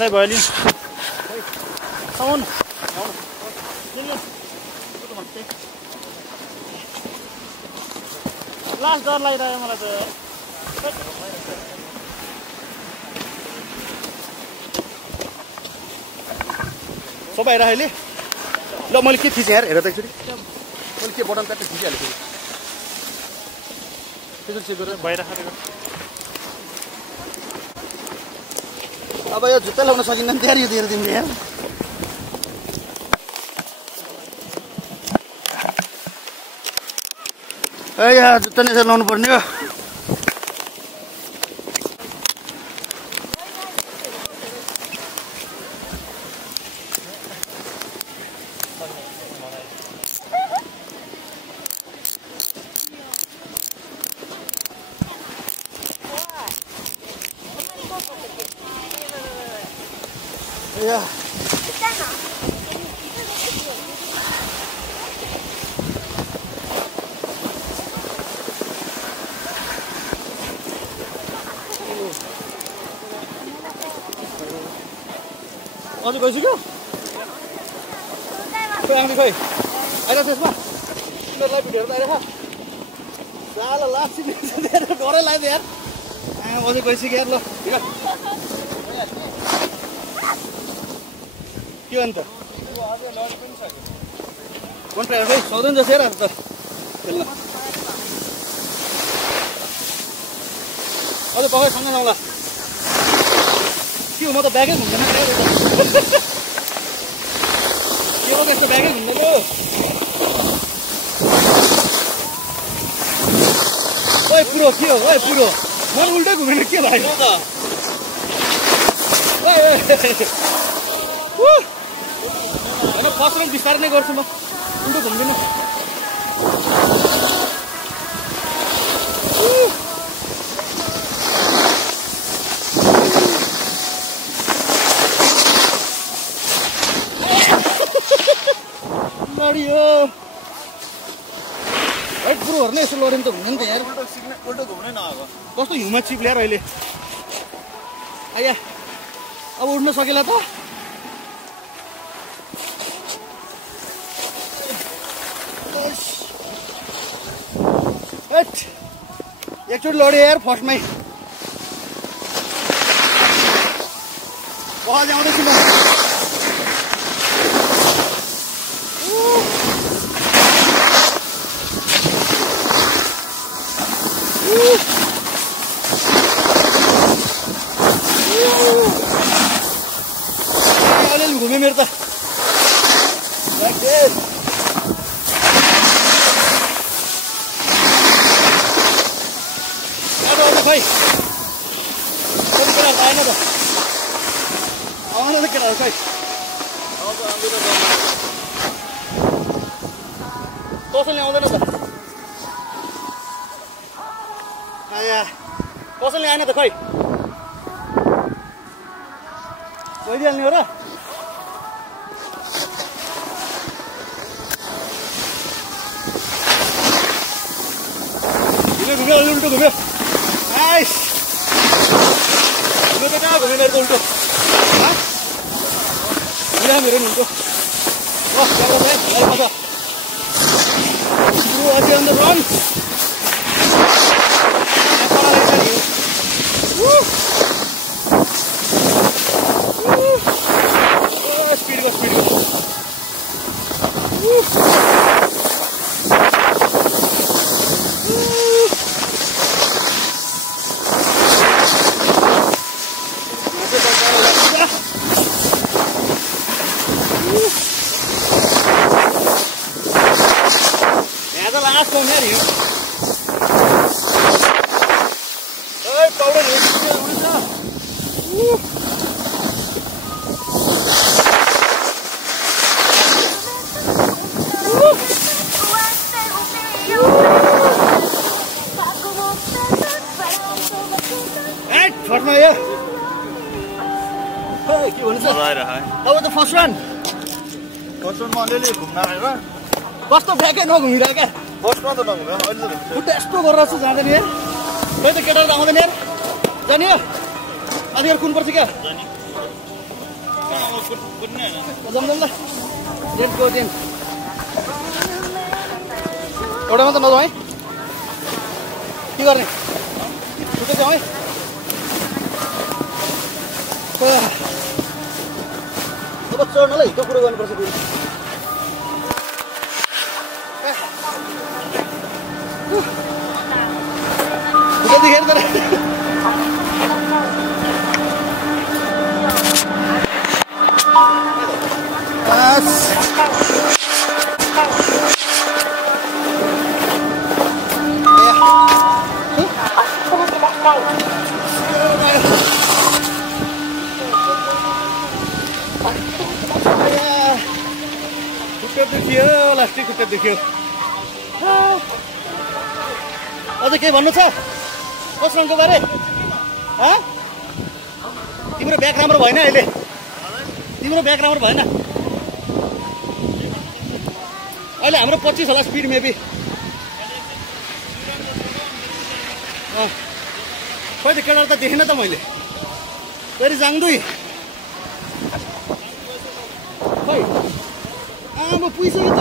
नै भयो नि साउन लास्ट डर लागिरह्यो मलाई त सबै आइरह्यो अहिले ल मैले के थिचेँ यार हेर त एकचोटि मैले के बटन ट्याप्पै थिचिहालेको छु त्यसो चेक गरेर भइराखेको अब यो जुत्ता लाउन सकिन्न नि यार यो दिएर तिमीले यार ए यार जुत्ता नै लाउनु पर्ने हो Yeah. अझ गइसक्यो खोइ आउँदै खोइ आइरहेको त्यसमा तिमीहरूलाई भिडियोहरू आइरहेको साला लास्ट डरै लाग्यो यार अझ गइसक्यो यार ल के अन्त कन्ट्राक्टर खै सक्दैन जस्तो हेर त खेल्न अझ पक्कै सँगै जाउँला के हो म त ब्यागै घुम्दैन के हो त्यस्तो ब्यागै घुम्दैन ओइ पुरो के हो ओइ पुरो म उल्टै घुमेन के भयो त होइन फर्स्ट राउन्ड बिस्तारै नै गर्छु म उल्टो घुम्दिनँ लडियो है पुरोहरू नै यसो लड्यो नि त हुँदैन त यार उल्टो घुम्नै नआएको कस्तो हिउँमा चिप ल्याएर अहिले आइया अब उठ्न सकेला त एकचोटि लड्यो यार फर्स्टमै बहल आउँदैछु म अलिअलि घुमेँ मेरो त खै कति केटाहरू आएन त आउन त केटाहरू खै कसैले आउँदैन त कसैले आएन त खै गइदिइहाल्ने हो र घुम्यो उल्टो घुम्यो आइस घुम्यो कहाँ घुम्यो मेरो त उल्टो मेरो नि उल्टो अझै अन्त run speed go Yeah, the last one here. Hey, powder is How was the first one? First one अलि घुम्न आयो कस्तो ब्याकै नघुमिरहेको फर्स्ट मा त नघुम्यो अहिले त खुट्टा यस्तो गरेर चाहिँ जाँदैन यार खै त केटाहरू त आउँदैन यार जाने हो अधिकार कुन पर्छ क्या जाऊँ ल जेन्स गो जेन्स एउटा मात्र नजाउँ है के गर्ने छुट्टै जाउँ है अब चढ्नलाई हिटो कुरो गर्नुपर्छ फेरि देखेर तर खुट्टा दुखियो लास्टिक खुट्टा दुखियो अझ केही भन्नु छ कसरङको बारे तिम्रो ब्याग राम्रो भएन अहिले तिम्रो ब्याग राम्रो भएन अहिले हाम्रो 25 होला स्पिड मेबी खोइ त केटाहरू त देखेन त मैले फेरि जाङदुई खोइ म पुगिसक्यो त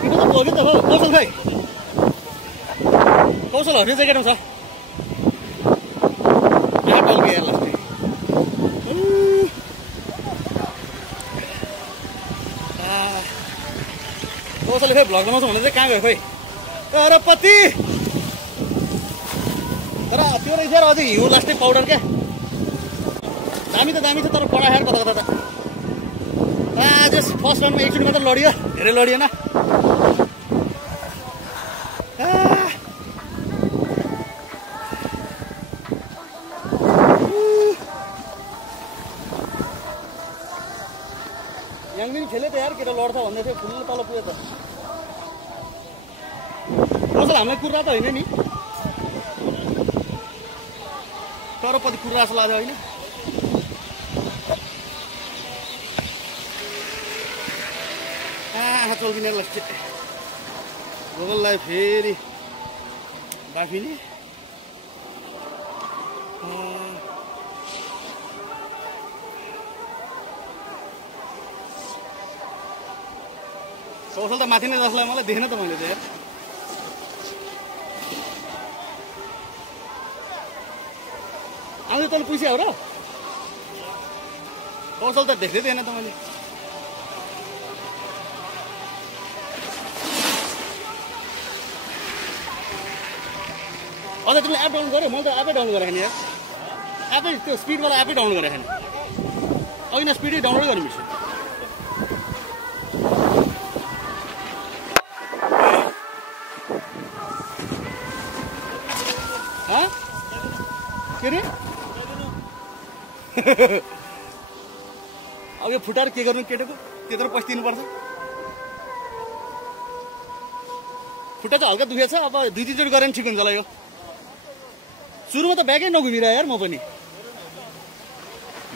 छिटो त भयो कि त हो कौशल भाइ कौशल हर्ने चाहिँ केटा छ कौशलले फेरि भ्लग बनाउँछ भने चाहिँ कहाँ गयो खोइ तर पति तर त्यो रहेछ र अझै हिउँ लास्टिक पाउडर क्या दामी त तर कडा खाएर कता कता त आज फर्स्ट राउन्डमा एकचोटि मात्र लडियो धेरै लडिएन याङबिन खेले त यार केटा लड्छ भन्दै थियो फुल तल पुग्यो त कौशल हामीलाई कुर्रा त होइन नि तरपति कुर्रा जस्तो लाग्यो होइन आँखा चल्किने लास्ट गोगललाई फेरि बाफिने कौशल त माथि नै जसलाई मलाई देखेन त मैले त यार आउँदै तल पुग्यो हो र कौशल त देख्दै थिएन त मैले अझ तिमीले एप डाउन गर्यो मैले त एपै डाउन गरेको नि यार एपै त्यो स्पिडवाला एपै डाउन गरेको नि अघि न स्पिडै डाउनलोड गर्नु मिल्छ के अरे अब यो फुटाएर के गर्नु केटेको त्यत्रो पैसा दिनुपर्छ खुट्टा चाहिँ हल्का दुखेको छ अब 2-3 चोटि गरेर ठिक हुन्छ होला यो सुरुमा त ब्यागै नघुमिरह यार म पनि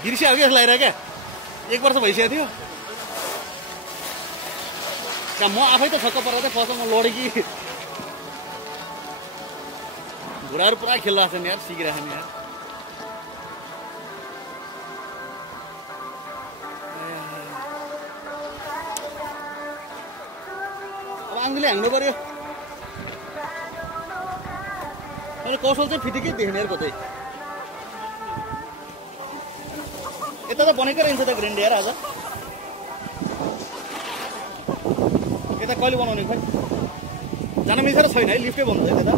बिर्सिहाल्यो क्या जस्तो लागिरहेको क्या 1 वर्ष भइसकेको थियो त्यहाँ म आफै त छक्क परेर चाहिँ फर्स्टमा म लडेँ कि घुँडाहरू पुरा खेलिरहेको छ नि यार सिकिरहेको नि यार अब आङ्गुले हाँग्नु पर्यो मैले कौशल चाहिँ फिटिकै देखेन यार कतै यता त बनेकै रहन्छ त ग्रेन्ड यार आज यता कहिले बनाउने खोइ जान मिल्छ र छैन है लिफ्टै बन्द है त्यता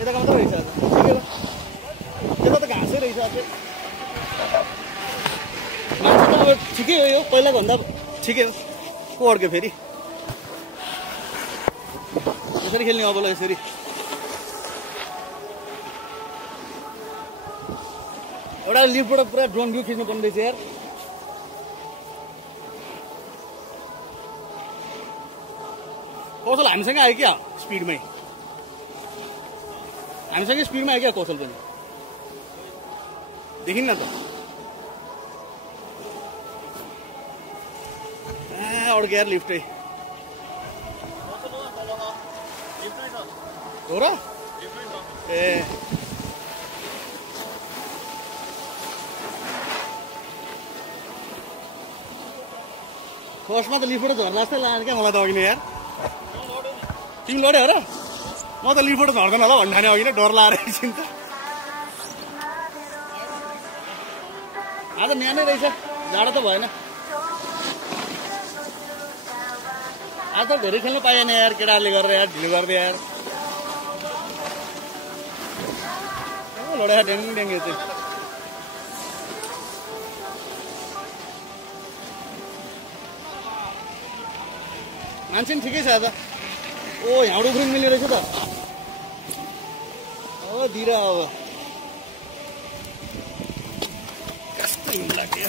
यताको मात्रै रहेछ आज ठिकै हो यता त घाँसै रहेछ अझै मान्छे त अब ठिकै हो यो पहिलाको भन्दा ठिकै हो को अड्क्यो फेरि यसरी खेल्ने अब ल यसरी एउटा लिफ्टबाट पुरा ड्रोन भ्यू खिच्नु पर्ने रहेछ यार कौशल हामीसँगै आयो क्या स्पिडमै हामीसँगै स्पिडमा आयो क्या कौशल पनि देखिन्न त अड्क्यो यार लिफ्टै हो र ए फर्स्टमा त लिफबाट झर्ला जस्तै लाग्यो क्या मलाई त अघि नै यार तिमी लड्यो हो र म त लिफबाट झर्दैन होला भन्ने अघि नै डर लागेर एकछिन त आज न्यानै रहेछ जाडो त भएन आज त धेरै खेल्न पाएन यार केटाहरूले गरेर यार ढिलो गरिदियो यार लड्या ड्याङ ड्याङ यो चाहिँ मान्छे पनि ठिकै छ आज ओ यहाँ उफ्रिनु मिल्ने रहेछ त ओ दिएर अब कस्तो हिँड लाग्यो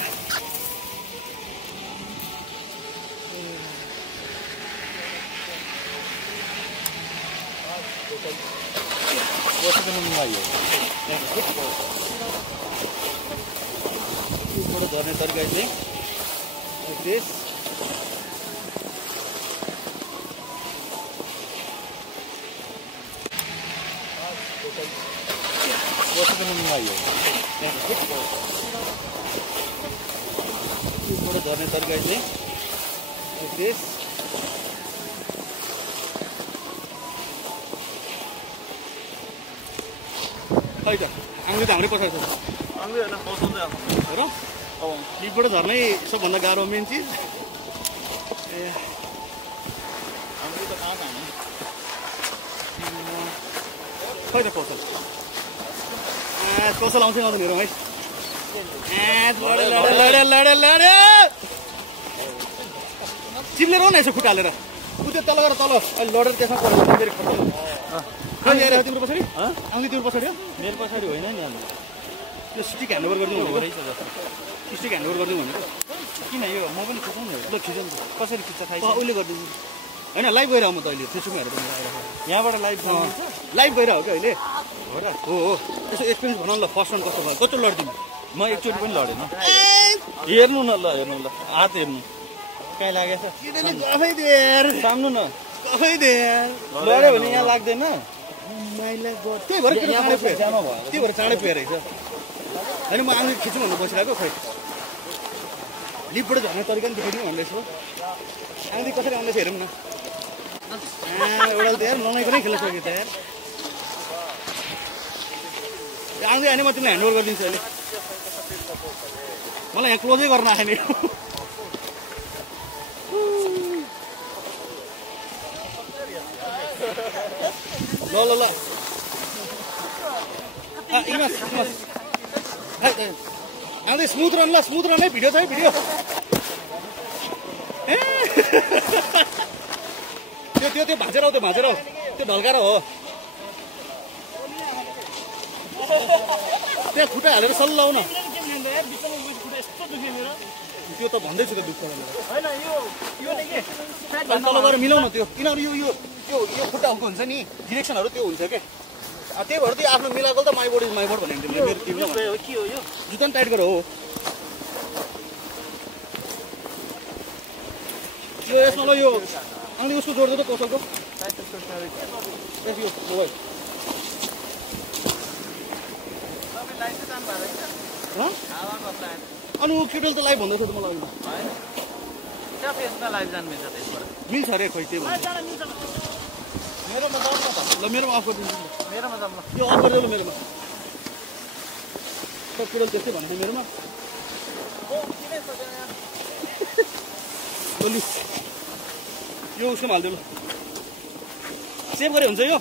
झर्ने तरकारी चाहिँ देश झर्ने तरकारी चाहिँ देश खै त आउँदै त हाम्रै पछाडि छ आउँदै होइन पसाउँदै आएको र लिफबाट झर्नै सबभन्दा गाह्रो मेन चिज ए हाम्रो त कहाँ जाने खै त कौशल कौशल आउँछ आउँदैन हेरौँ है लड्यो चिप्ले रह न यसो खुट्टा हालेर कुद्यो तल गर तल अहिले लडेर त्यसमा पर्छ फेरि खर्च आएर तिम्रो पछाडि आउँदै तिम्रो पछाडि हो मेरो पछाडि होइन नि अन्त त्यो स्टिक ह्यान्डओभर गरिदिउँ भनेको रहेछ जस्तो स्टिक ह्यान्डओभर गरिदिउँ भनेको किन यो म पनि खिचाउँ नि ल खिच नि कसरी खिच्छ थाहा उसले गरिदिन्छु होइन लाइभ गइरह म त अहिले फेसबुकमा हेरेर यहाँबाट लाइभ लाइभ गइरह हो कि अहिले हो र हो यसो एक्सपिरियन्स भनौँ न ल फर्स्ट राउन्ड कस्तो भयो कस्तो लडिदिनु म एकचोटि पनि लडेन हेर्नु न ल हेर्नु ल हात हेर्नु कहीँ लागेछ गफै दे यार साम्नु न गफै दे यार लड्यो भने यहाँ लाग्दैन त्यही भएर त्यही भएर चाँडै पुगेर रहेछ होइन म आउँदै खिचौँ भन्नु बसिरहेको खै लिपबाट झर्ने तरिका पनि देखाइदिउँ भन्दैछु आउँदै कसरी आउँदैछ हेरौँ न एउटा त यार ननाइको नै खेल्न सक्यो त यार आउँदै आएन म तिमीलाई ह्यान्डओभर गरिदिन्छु अहिले मलाई यहाँ क्लोजै गर्न आएन ल ल ल इमास आउँदै स्मुथ रन है भिडियो छ है भिडियो ए त्यो भाँचेर आऊ त्यो ढल्काएर हो त्यहाँ खुट्टा हालेर सल्ल आउ न त्यो त भन्दैछु त दुःख तल गएर मिलाउ न त्यो किनभने यो खुट्टाको हुन्छ नि डिरेक्सनहरू त्यो हुन्छ क्या त्यही भएर त्यो आफ्नो मिलाएको त my board is my board भनेको तिमीले मेरो टिममा के हो यो जुत्ता पनि टाइट गर हो यो यसमा ल यो अनि उसको जोड्दै त कौशलको यो मोबाइल अनि ऊ केटल त लाइभ भन्दैछ त मलाई मिल्छ अरे खोइ त्यही मेरोमा जाउँ न त ल मेरोमा अफ गरिदिन्छु मेरोमा जाउँ न यो अफ गरिदेऊ ल मेरोमा केटल त्यस्तै भन्दै मेरोमा लु यो उसकोमा हालिदेऊ ल सेभ गरे हुन्छ यो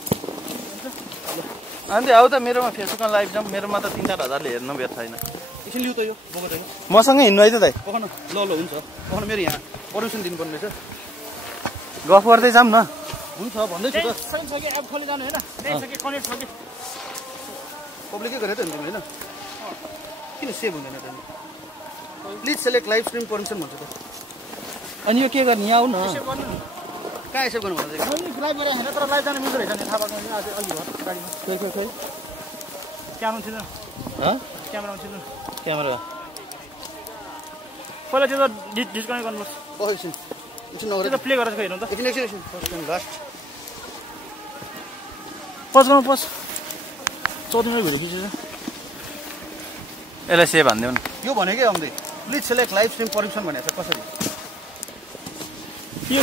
अन्त आऊ त मेरोमा फेसबुकमा लाइभ जाउँ मेरोमा त 3-4 हजारले हेर्नु बेर छैन एकछिन लिउ त यो बोकेर मसँग हिँड्नु है त दाइ पखन ल हुन्छ पखन मेरो यहाँ पर्मिसन दिनुपर्ने रहेछ गफ गर्दै जाऊँ न हुन्छ भन्दैछु त एप खोली जानु होइन कनेक्ट छ कि पब्लिकै गरे त हुन्छ होइन किन सेभ हुँदैन त please select live stream permission भन्छ त अनि यो के गर्ने यहाँ आऊ न कहाँ एक्सेप्ट गर्नु भन्दा लाइभ गरेर होइन तर लाइभ जानु मिल्दो रहेछ नि थाहा भएको आज अघि भयो गाडीमा खै क्यामेरा थिएन क्यामेरा थिएन क्यामेरा पहिला त्यो त डिस्कनेक्ट गर्नुपर्छ एकछिन नगरेर त्यो त प्ले गरेर हेर्नु त एकछिन फर्स्ट एन्ड लास्ट पछमा पस 14 मिनट भिडियो खिचेछ यसलाई सेभ हान्देऊ न यो भनेकै आउँदै please select live stream permission भनेको छ कसरी यो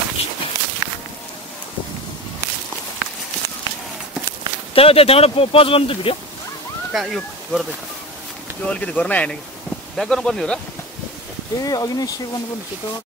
त्यहाँबाट पज गर्नु त भिडियो कहाँ यो गर त यो अलिकति गर्न आएन कि ब्याक गर्नुपर्ने हो र ए अघि नै सेभ गर्नुपर्ने थियो त